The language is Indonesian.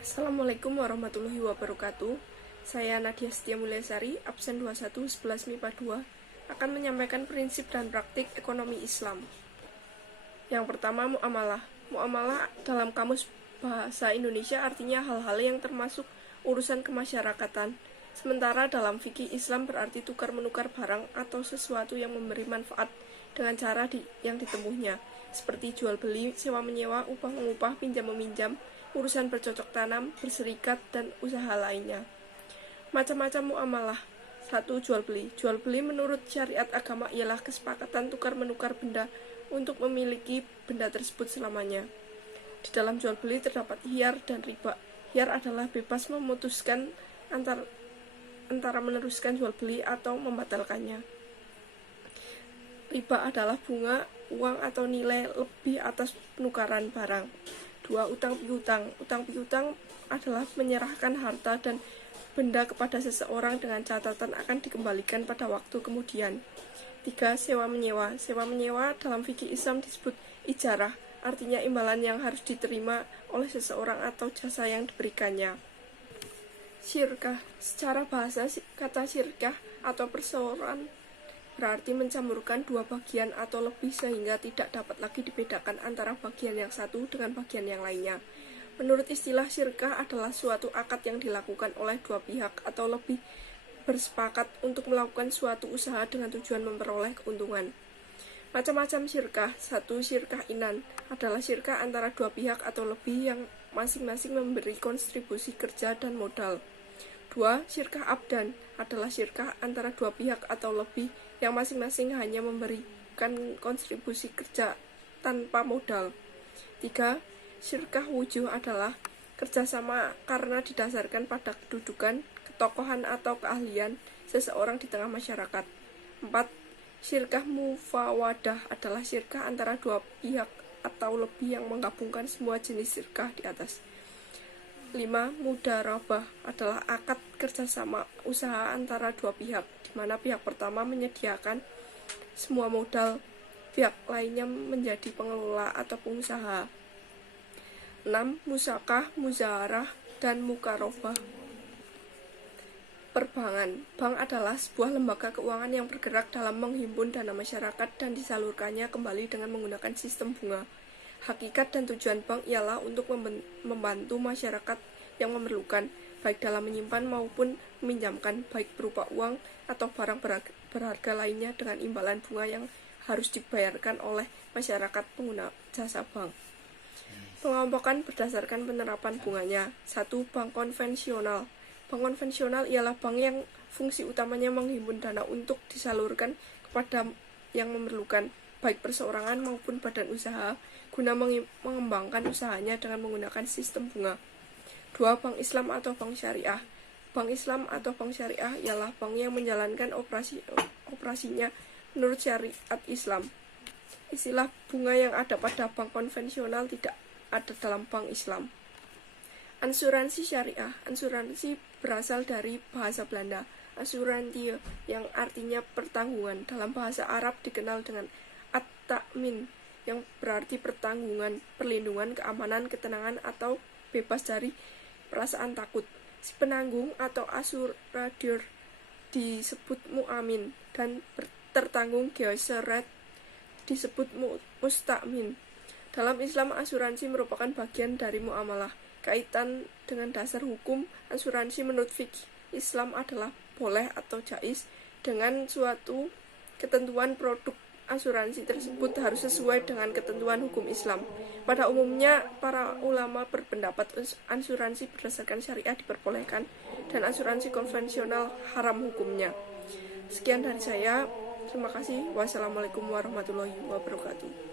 Assalamualaikum warahmatullahi wabarakatuh. Saya Nadia Setia Mulyasari, absen 21 11 MIPA 2, akan menyampaikan prinsip dan praktik ekonomi Islam. Yang pertama, muamalah. Muamalah dalam kamus bahasa Indonesia artinya hal-hal yang termasuk urusan kemasyarakatan. Sementara dalam fikih Islam berarti tukar-menukar barang atau sesuatu yang memberi manfaat dengan cara yang ditempuhnya, seperti jual beli, sewa menyewa, upah mengupah, pinjam meminjam, urusan bercocok tanam, berserikat, dan usaha lainnya. Macam-macam muamalah. 1. Jual beli. Jual beli menurut syariat agama ialah kesepakatan tukar-menukar benda untuk memiliki benda tersebut selamanya. Di dalam jual beli terdapat hiyar dan riba. Hiyar adalah bebas memutuskan antara meneruskan jual beli atau membatalkannya. Riba adalah bunga, uang atau nilai lebih atas penukaran barang. 2. Utang piutang. Utang piutang adalah menyerahkan harta dan benda kepada seseorang dengan catatan akan dikembalikan pada waktu kemudian. 3. Sewa menyewa. Sewa menyewa dalam fikih Islam disebut ijarah, artinya imbalan yang harus diterima oleh seseorang atau jasa yang diberikannya. Syirkah. Secara bahasa, kata syirkah atau perseorangan berarti mencampurkan dua bagian atau lebih sehingga tidak dapat lagi dibedakan antara bagian yang satu dengan bagian yang lainnya. Menurut istilah, syirkah adalah suatu akad yang dilakukan oleh dua pihak atau lebih bersepakat untuk melakukan suatu usaha dengan tujuan memperoleh keuntungan. Macam-macam syirkah. 1. Syirkah inan adalah syirkah antara dua pihak atau lebih yang masing-masing memberi kontribusi kerja dan modal. 2. Syirkah abdan adalah syirkah antara dua pihak atau lebih yang masing-masing hanya memberikan kontribusi kerja tanpa modal. 3. Syirkah wujuh adalah kerjasama karena didasarkan pada kedudukan, ketokohan atau keahlian seseorang di tengah masyarakat. 4. Syirkah mufawadah adalah syirkah antara dua pihak atau lebih yang menggabungkan semua jenis syirkah di atas. 5. Mudharabah adalah akad kerjasama usaha antara dua pihak, di mana pihak pertama menyediakan semua modal, pihak lainnya menjadi pengelola atau pengusaha. 6. Musakah, muzaharah, dan mukarobah. Perbankan. Bank adalah sebuah lembaga keuangan yang bergerak dalam menghimpun dana masyarakat dan disalurkannya kembali dengan menggunakan sistem bunga. Hakikat dan tujuan bank ialah untuk membantu masyarakat yang memerlukan, baik dalam menyimpan maupun meminjamkan, baik berupa uang atau barang berharga lainnya dengan imbalan bunga yang harus dibayarkan oleh masyarakat pengguna jasa bank. Pengelompokan berdasarkan penerapan bunganya. 1. Bank konvensional. Bank konvensional ialah bank yang fungsi utamanya menghimpun dana untuk disalurkan kepada yang memerlukan, baik perseorangan maupun badan usaha, guna mengembangkan usahanya dengan menggunakan sistem bunga. 2. Bank Islam atau Bank Syariah. Bank Islam atau Bank Syariah ialah bank yang menjalankan operasinya menurut syariat Islam. Istilah bunga yang ada pada bank konvensional tidak ada dalam bank Islam. Asuransi syariah. Asuransi berasal dari bahasa Belanda, asurantie, yang artinya pertanggungan. Dalam bahasa Arab dikenal dengan at-ta'min, yang berarti pertanggungan, perlindungan, keamanan, ketenangan, atau bebas dari perasaan takut. Si penanggung atau asuradir disebut mu'amin, dan tertanggung geseret disebut musta'min. Dalam Islam, asuransi merupakan bagian dari muamalah. Kaitan dengan dasar hukum, asuransi menurut fikih Islam adalah boleh atau jaiz dengan suatu ketentuan. Produk asuransi tersebut harus sesuai dengan ketentuan hukum Islam. Pada umumnya, para ulama berpendapat asuransi berdasarkan syariah diperbolehkan dan asuransi konvensional haram hukumnya. Sekian dari saya. Terima kasih. Wassalamualaikum warahmatullahi wabarakatuh.